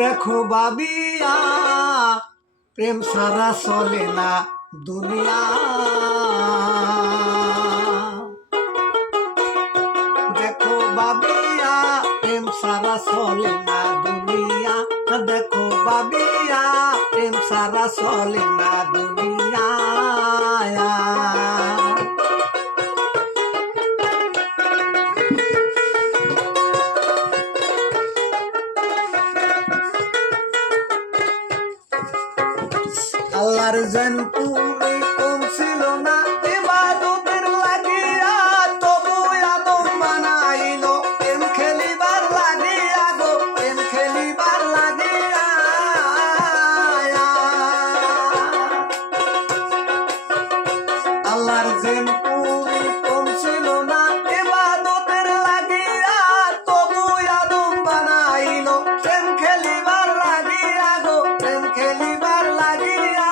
দেখো বাবিয়া প্রেম সারা চলে না দুনিয়া। দেখো বাবিয়া প্রেম সারা চলে না দুনিয়া। দেখো বাবিয়া প্রেম সারা চলে না দুনিয়া। আল্লাহর যেন তুমি কম ছিল না ইবাদতের লাগিয়া, তবু আদম বানাইলো প্রেম খেলিবার লাগিয়া গো, প্রেম খেলিবার লাগিয়া। আল্লাহর যেন তুমি কম ছিল না ইবাদতের লাগিয়া, তবু আদম বানাইলো প্রেম খেলিবার লাগিয়া গো, প্রেম খেলিবার লাগিয়া।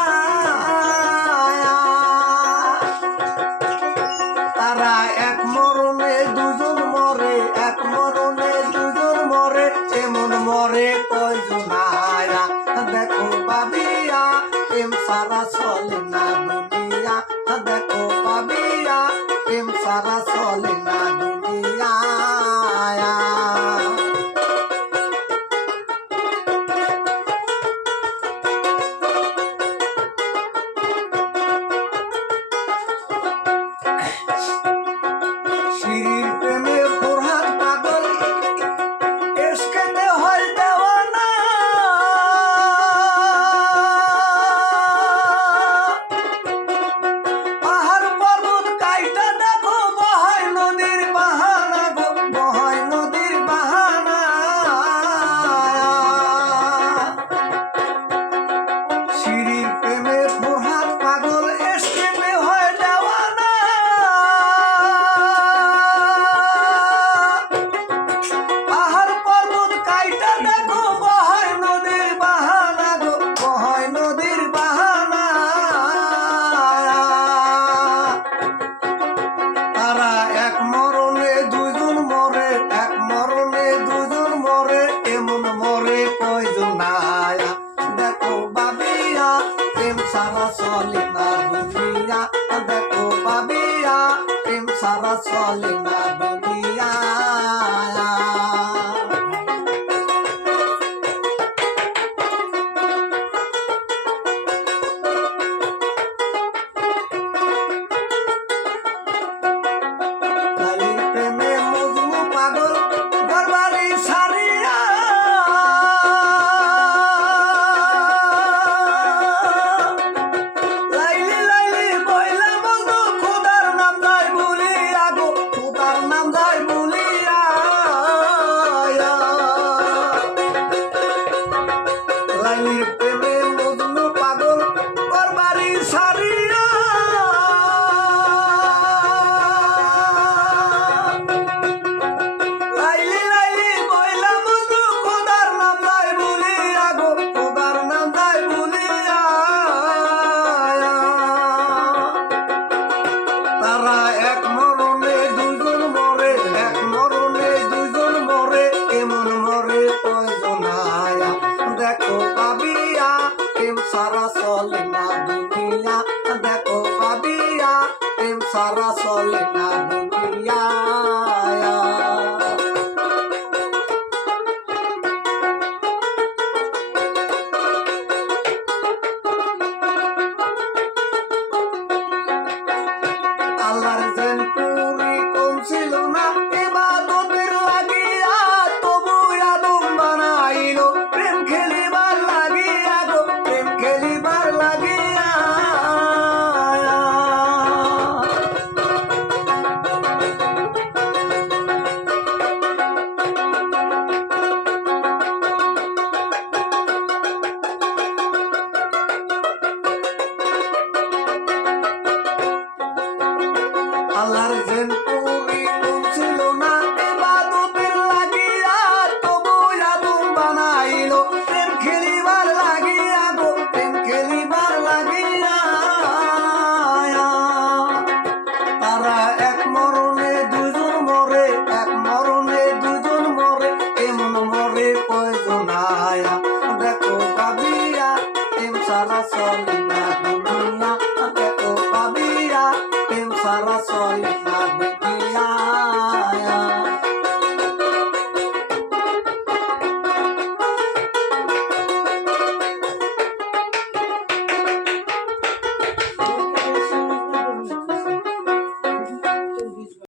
জ্বালা চলে